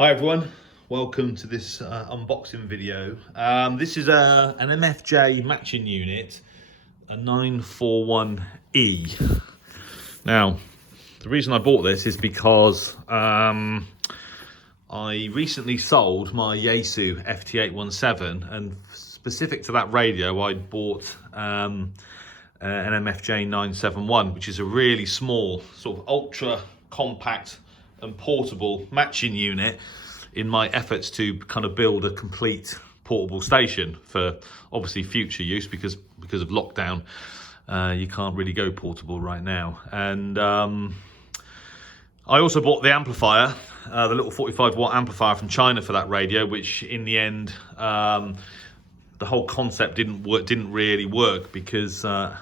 Hi everyone, welcome to this unboxing video. This is an MFJ matching unit, a 941E. Now, the reason I bought this is because I recently sold my Yaesu FT-817, and specific to that radio, I bought an MFJ 971, which is a really small, sort of ultra compact and portable matching unit in my efforts to kind of build a complete portable station for obviously future use, because of lockdown you can't really go portable right now. And I also bought the amplifier, the little 45 watt amplifier from China for that radio, which in the end the whole concept didn't really work because of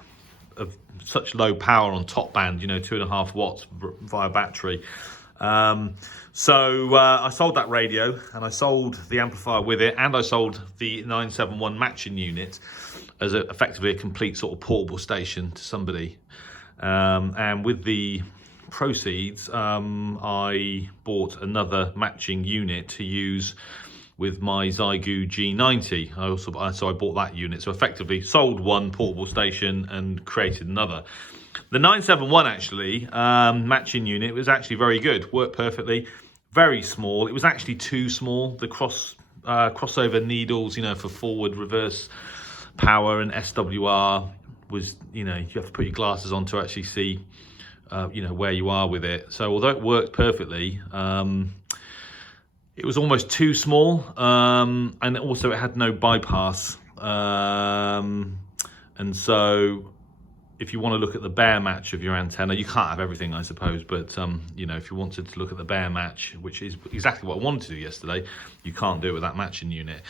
such low power on top band, 2.5 watts via battery. So I sold that radio, and I sold the amplifier with it, and I sold the 971 matching unit as effectively a complete sort of portable station to somebody. And with the proceeds, I bought another matching unit to use with my Xiegu G90. So I bought that unit. So effectively sold one portable station and created another. The 971 actually, matching unit, was actually very good, worked perfectly, very small. It was actually too small. The crossover needles, for forward, reverse power and SWR was, you have to put your glasses on to actually see, where you are with it. So although it worked perfectly, it was almost too small, and also it had no bypass. And so if you want to look at the bare match of your antenna, you can't have everything, I suppose, but if you wanted to look at the bare match, which is exactly what I wanted to do yesterday, you can't do it with that matching unit.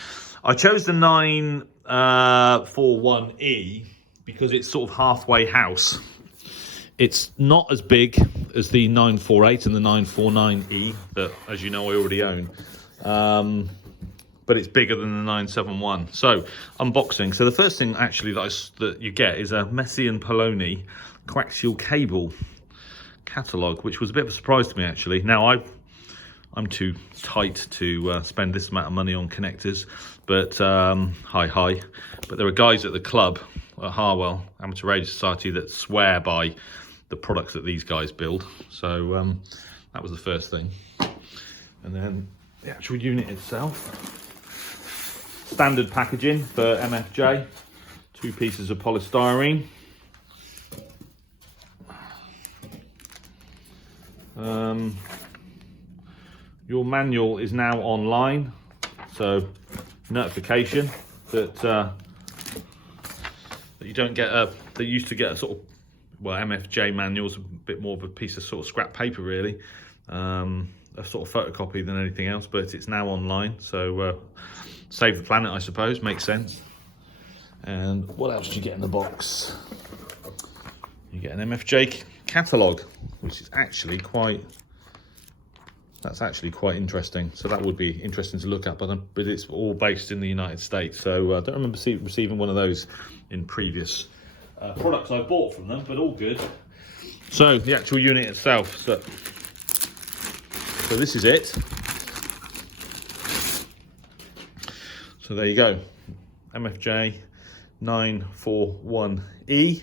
I chose the 941E because it's sort of halfway house. It's not as big as the 948 and the 949E that, as you know, I already own. But it's bigger than the 971. So, unboxing. So the first thing actually that you get is a Messi and Poloni coaxial cable catalogue, which was a bit of a surprise to me actually. Now I'm too tight to spend this amount of money on connectors, but hi. But there are guys at the club at Harwell Amateur Radio Society that swear by the products that these guys build. So that was the first thing. And then the actual unit itself. Standard packaging for MFJ, 2 pieces of polystyrene. Your manual is now online, so notification that you don't get they used to get a sort of, MFJ manual's a bit more of a piece of sort of scrap paper really, a sort of photocopy than anything else, but it's now online, so save the planet, I suppose, makes sense. And what else do you get in the box? You get an MFJ catalogue, which is actually quite interesting. So that would be interesting to look at, but it's all based in the United States. So I don't remember receiving one of those in previous products I bought from them, but all good. So the actual unit itself. So this is it. So there you go, MFJ 941E,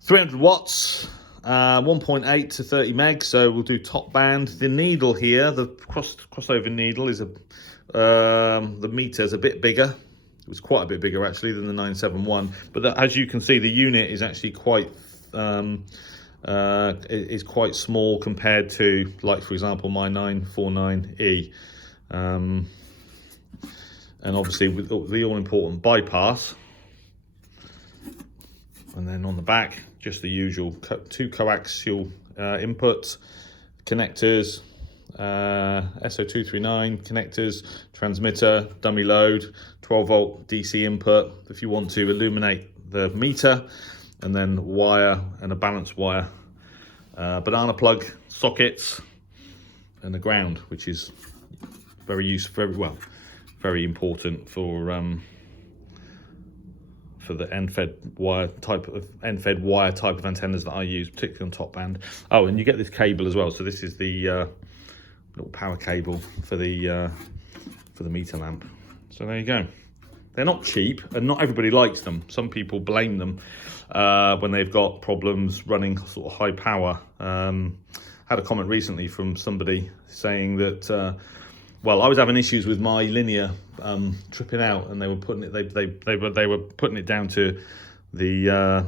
300 watts, 1.8 to 30 meg, so we'll do top band. The needle here, the crossover needle, is the meter is a bit bigger. It was quite a bit bigger actually than the 971, but as you can see, the unit is actually quite small compared to, like, for example, my 949E. And obviously with the all-important bypass. And then on the back, just the usual 2 coaxial inputs, connectors, SO239 connectors, transmitter, dummy load, 12 volt DC input if you want to illuminate the meter, and then wire and a balance wire, banana plug sockets, and the ground, which is very useful, very important for the end-fed wire type of antennas that I use, particularly on top band. Oh, and you get this cable as well. So this is the little power cable for the meter lamp. So there you go. They're not cheap, and not everybody likes them. Some people blame them when they've got problems running sort of high power. Had a comment recently from somebody saying that, well, I was having issues with my linear tripping out, and they were putting it. They were putting it down to the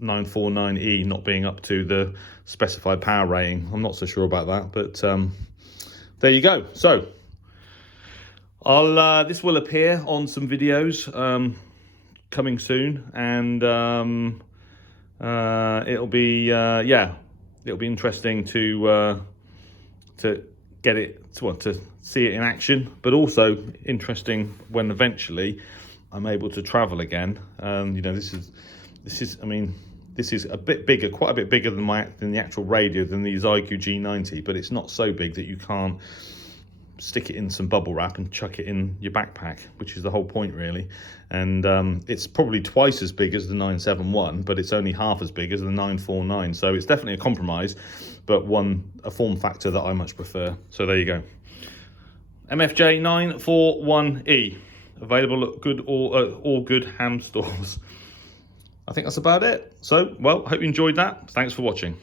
949E not being up to the specified power rating. I'm not so sure about that, but there you go. So this will appear on some videos coming soon, and it'll be it'll be interesting to get it to see it in action, but also interesting when eventually I'm able to travel again. You know, this is I mean, this is a bit bigger, quite a bit bigger than the actual radio, than the Zyku G90, but it's not so big that you can't stick it in some bubble wrap and chuck it in your backpack, which is the whole point really. And it's probably twice as big as the 971, but it's only half as big as the 949. So it's definitely a compromise, but a form factor that I much prefer. So there you go. MFJ 941E, available at all good ham stores. I think that's about it. So, well, hope you enjoyed that. Thanks for watching.